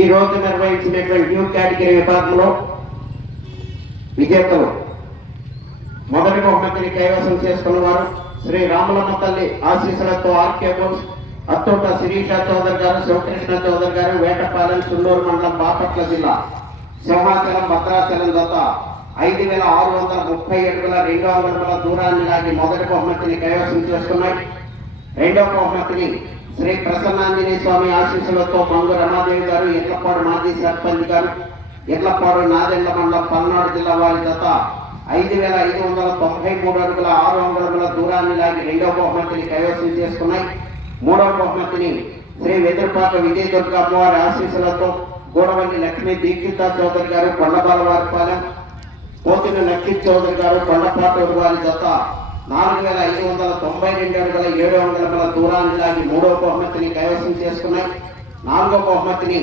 ఈ రోజు నిర్వహించినటువంటి న్యూ కేటగిరీ విభాగంలో విజేతలు మొదటి బహుమతిని కైవసం చేసుకున్న వారు శ్రీ రాములమ్మ తల్లి ఆశీస్సులతో ఆర్కే బోల్స్ అత్తోట శిరీష చౌదరి గారు, శివకృష్ణ చౌదరి గారు, వేటపాలెం, సున్నూరు మండలం, బాపట్ల జిల్లా. సింహాచలం భద్రాచలం జత 5630 అడుగుల 2 అంగుళముల దూరాన్ని లాగి మొదటి బహుమతిని కైవసం చేసుకున్నాయి. రెండవ బహుమతిని శ్రీ ప్రసన్నాంజనేయ స్వామి ఆశీస్సులతో మంగు రమాదేవి గారు, ఎర్లపాడు మాజీ సర్పంచ్ గారు, ఎర్లపాడు నాదెండ్ల మండలం, పల్నాడు జిల్లా వారి జత 5593 అడుగుల 6 అంగుళముల దూరాన్ని లాగి రెండవ బహుమతిని కైవసం చేసుకున్నాయి. మూడవ బహుమతిని శ్రీ వెదురుపాక విజయదుర్గ అమ్మవారి ఆశీస్సులతో గూడవల్లి లక్ష్మీ దీక్షిత చౌదరి గారు, కొండబాలవారిపాలెం, పోతిన నక్షిత్ చౌదరి గారు, కొండపాటూరు వారి జత 4592 అడుగుల 7 అంగుళముల దూరాన్ని లాగి మూడవ బహుమతిని కైవసం చేసుకున్నాయి. నాలుగవ బహుమతిని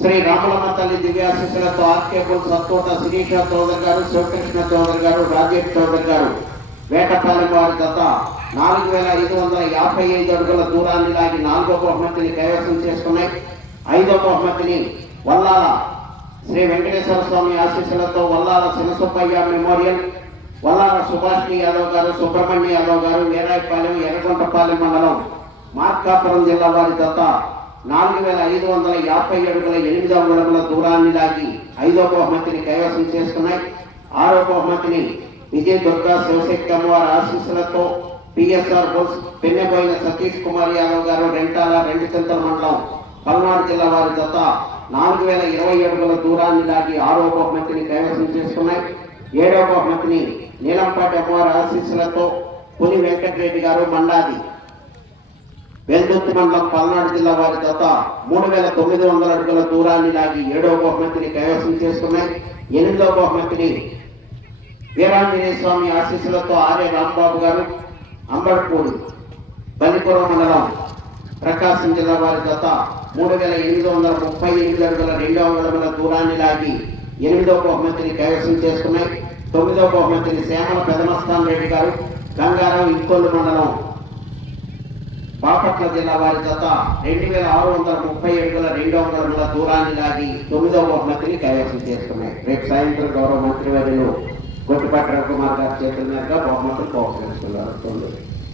శ్రీ రాములమ్మ తల్లి దివ్యాశీస్సులతో ఆర్కే బోల్స్ అత్తోట శిరీష చౌదరి గారు, శివకృష్ణ చౌదరి గారు, రాజేష్ చౌదరి గారు, వేటపాలెం వారి జత 4555 అడుగుల దూరాన్ని లాగి నాలుగో బహుమతిని కైవసం చేసుకున్నాయి. ఐదో బహుమతిని వల్లాల శ్రీ వెంకటేశ్వర స్వామి ఆశీస్సులతో వల్లాల శివసుబ్బయ్య మెమోరియల్, వల్లాల సుభాష్ యాదవ్ గారు, సుబ్రహ్మణ్య యాదవ్ గారు, వీరాయపాలెం, ఎర్రగొంటపాలెం మండలం, మార్కాపురం జిల్లా వారి జత 4550 అడుగుల 8 అంగుళముల దూరాన్ని లాగి ఐదో బహుమతిని కైవసం చేసుకున్నాయి. ఆరో బహుమతిని విజయ దుర్గా శివశక్తి అమ్మవారి ఆశీస్సులతో పిఎస్ఆర్ బోల్స్ పెన్నెబోయిన సతీష్ కుమార్ యాదవ్ గారు, రెంటాల, రెండుచింతల మండలం, పల్నాడు జిల్లా వారి జత 4020 అడుగుల దూరాన్ని లాగి ఆరో బహుమతిని కైవసం చేసుకున్నాయి. ఏడవ బహుమతిని నీలంపాటి అమ్మవారి ఆశీస్సులతో పులి వెంకటరెడ్డి గారు, మండాది, వెల్దుర్తి మండలం, పల్నాడు జిల్లా వారి జత 3900 అడుగుల దూరాన్ని లాగి ఏడవ బహుమతిని కైవసం చేసుకున్నాయి. ఎనిమిదవ బహుమతిని వీరాంజనేయ స్వామి ఆశీస్సులతో ఆర్య రాంబాబు గారు, అంబడ్పూడి, బల్లిపురం మండలం, ప్రకాశం జిల్లా వారి జత 3838 అడుగుల 2 అంగుళముల దూరాన్ని లాగి ఎనిమిదవ బహుమతిని కైవసం చేసుకున్నాయి. తొమ్మిదవ బహుమతిని శ్యామల పెదమస్తాన్ రెడ్డి గారు, గంగారావు, ఇంకొల్లు మండలం, బాపట్ల జిల్లా వారి జత 2630 అడుగుల 2 అంగుళముల దూరాన్ని లాగి తొమ్మిదవ బహుమతిని కైవసం చేసుకున్నాయి. రేపు సాయంత్రం గౌరవ మంత్రివర్యులు గొట్టిపాటి రవికుమార్ గారి చేతుల మీదుగా బహుమతులు బహుకరిస్తున్నారు.